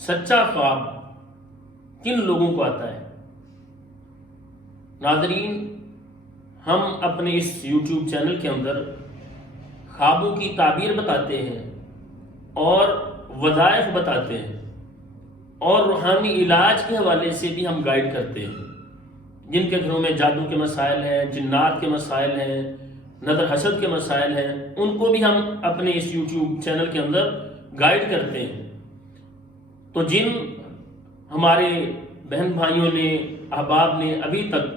سچا خواب کن لوگوں کو آتا ہے؟ ناظرین، ہم اپنے اس یوٹیوب چینل کے اندر خوابوں کی تعبیر بتاتے ہیں اور وظائف بتاتے ہیں اور روحانی علاج کے حوالے سے بھی ہم گائیڈ کرتے ہیں۔ جن کے گھروں میں جادو کے مسائل ہیں، جنات کے مسائل ہیں، نظر حسد کے مسائل ہیں، ان کو بھی ہم اپنے اس یوٹیوب چینل کے اندر گائیڈ کرتے ہیں۔ تو جن ہمارے بہن بھائیوں نے، احباب نے ابھی تک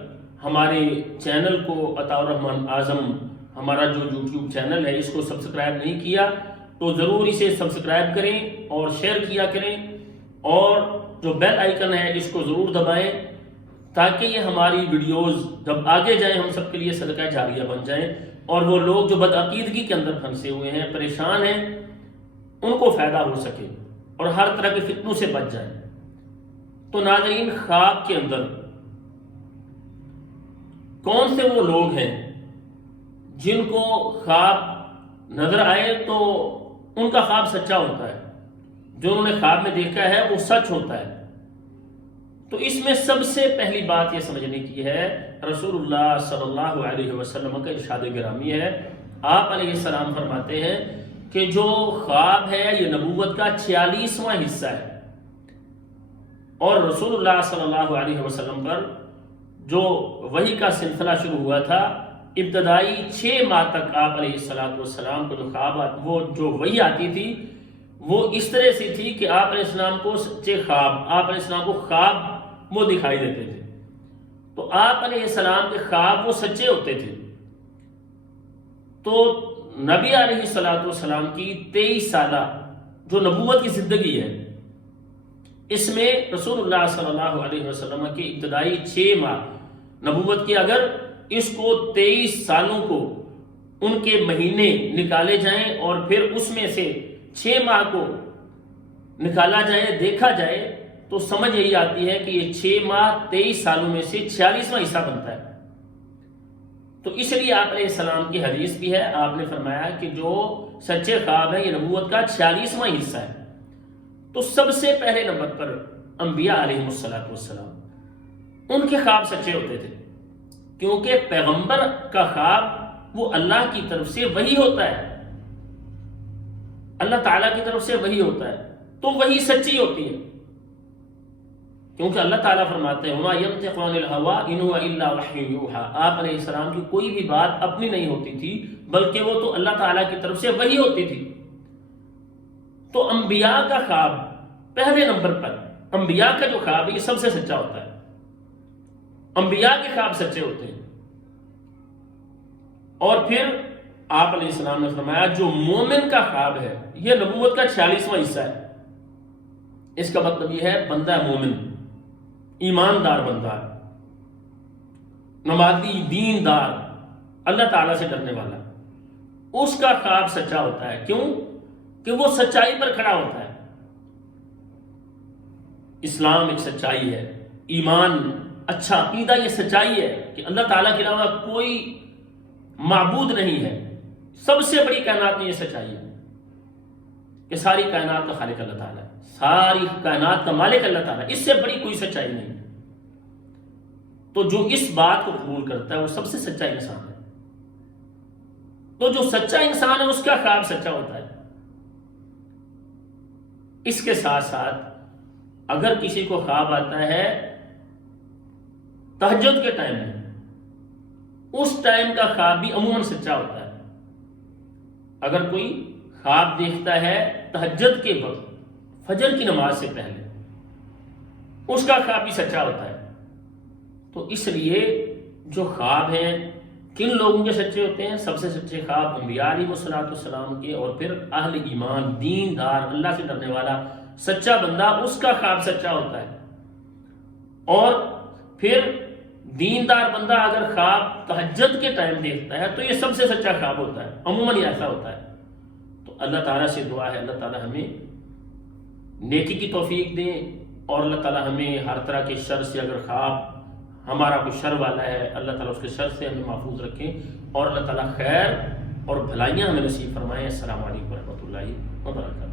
ہمارے چینل کو عطاء الرحمن اعظم، ہمارا جو یوٹیوب چینل ہے، اس کو سبسکرائب نہیں کیا تو ضرور اسے سبسکرائب کریں اور شیئر کیا کریں، اور جو بیل آئیکن ہے اس کو ضرور دبائیں تاکہ یہ ہماری ویڈیوز جب آگے جائیں ہم سب کے لیے صدقہ جاریہ بن جائیں، اور وہ لوگ جو بدعقیدگی کے اندر پھنسے ہوئے ہیں، پریشان ہیں، ان کو فائدہ ہو سکے اور ہر طرح کے فتنوں سے بچ جائیں۔ تو ناظرین، خواب کے اندر کون سے وہ لوگ ہیں جن کو خواب نظر آئے تو ان کا خواب سچا ہوتا ہے، جو انہوں نے خواب میں دیکھا ہے وہ سچ ہوتا ہے؟ تو اس میں سب سے پہلی بات یہ سمجھنے کی ہے، رسول اللہ صلی اللہ علیہ وسلم کا ارشاد گرامی ہے۔ آپ علیہ السلام فرماتے ہیں کہ جو خواب ہے یہ نبوت کا 46واں حصہ ہے، اور رسول اللہ صلی اللہ علیہ وسلم پر جو وحی کا سلسلہ شروع ہوا تھا، ابتدائی 6 ماہ تک آپ علیہ السلام کو جو خواب وہ جو وحی آتی تھی وہ اس طرح سے تھی کہ آپ علیہ السلام کو سچے خواب، آپ علیہ السلام کو خواب وہ دکھائی دیتے تھے۔ تو آپ علیہ السلام کے خواب وہ سچے ہوتے تھے۔ تو نبی علیہ السلام کی 23 سالہ جو نبوت کی زندگی ہے، اس میں رسول اللہ صلی اللہ علیہ وسلم کی ابتدائی 6 ماہ نبوت کی، اگر اس کو 23 سالوں کو ان کے مہینے نکالے جائیں اور پھر اس میں سے 6 ماہ کو نکالا جائے، دیکھا جائے، تو سمجھ یہی آتی ہے کہ یہ 6 ماہ 23 سالوں میں سے 46واں حصہ بنتا ہے۔ تو اس لیے آپ علیہ السلام کی حدیث بھی ہے، آپ نے فرمایا کہ جو سچے خواب ہے یہ نبوت کا 46واں حصہ ہے۔ تو سب سے پہلے نمبر پر انبیاء علیہ السلام، ان کے خواب سچے ہوتے تھے، کیونکہ پیغمبر کا خواب وہ اللہ کی طرف سے وحی ہوتا ہے، اللہ تعالیٰ کی طرف سے وحی ہوتا ہے، تو وحی سچی ہوتی ہے، کیونکہ اللہ تعالیٰ فرماتے ہیں وَمَا يَنْطِقُ عَنِ الْهَوَىٰ إِنْ هُوَ إِلَّا وَحْيٌ يُوحَىٰ۔ آپ علیہ السلام کی کوئی بھی بات اپنی نہیں ہوتی تھی، بلکہ وہ تو اللہ تعالیٰ کی طرف سے وحی ہوتی تھی۔ تو انبیاء کا خواب پہلے نمبر پر، انبیاء کا جو خواب ہے یہ سب سے سچا ہوتا ہے، انبیاء کے خواب سچے ہوتے ہیں۔ اور پھر آپ علیہ السلام نے فرمایا جو مومن کا خواب ہے یہ نبوت کا 46واں حصہ ہے۔ اس کا مطلب یہ ہے بندہ مومن، ایماندار بندہ، نمازی، دیندار، اللہ تعالیٰ سے ڈرنے والا، اس کا خواب سچا ہوتا ہے۔ کیوں؟ کہ وہ سچائی پر کھڑا ہوتا ہے۔ اسلام ایک سچائی ہے، ایمان، اچھا عقیدہ یہ سچائی ہے کہ اللہ تعالیٰ کے علاوہ کوئی معبود نہیں ہے۔ سب سے بڑی کائنات میں یہ سچائی ہے کہ ساری کائنات کا خالق اللہ تعالیٰ ہے، ساری کائنات کا مالک اللہ تعالیٰ، اس سے بڑی کوئی سچائی نہیں۔ تو جو اس بات کو قبول کرتا ہے وہ سب سے سچا انسان ہے۔ تو جو سچا انسان ہے اس کا خواب سچا ہوتا ہے۔ اس کے ساتھ ساتھ اگر کسی کو خواب آتا ہے تہجد کے ٹائم میں، اس ٹائم کا خواب بھی عموماً سچا ہوتا ہے۔ اگر کوئی خواب دیکھتا ہے تہجد کے وقت، فجر کی نماز سے پہلے، اس کا خواب بھی سچا ہوتا ہے۔ تو اس لیے جو خواب ہیں کن لوگوں کے سچے ہوتے ہیں؟ سب سے سچے خواب انبیاء علیہ السلام کے، اور پھر اہل ایمان، دیندار، اللہ سے ڈرنے والا سچا بندہ، اس کا خواب سچا ہوتا ہے۔ اور پھر دیندار بندہ اگر خواب تہجد کے ٹائم دیکھتا ہے تو یہ سب سے سچا خواب ہوتا ہے، عموماً یہ ایسا ہوتا ہے۔ تو اللہ تعالیٰ سے دعا ہے اللہ تعالیٰ ہمیں نیکی کی توفیق دیں، اور اللہ تعالیٰ ہمیں ہر طرح کے شر سے، اگر خواب ہمارا کوئی شر والا ہے، اللہ تعالیٰ اس کے شر سے ہمیں محفوظ رکھیں، اور اللہ تعالیٰ خیر اور بھلائیاں ہمیں نصیب فرمائیں۔ السلام علیکم ورحمۃ اللہ وبرکاتہ۔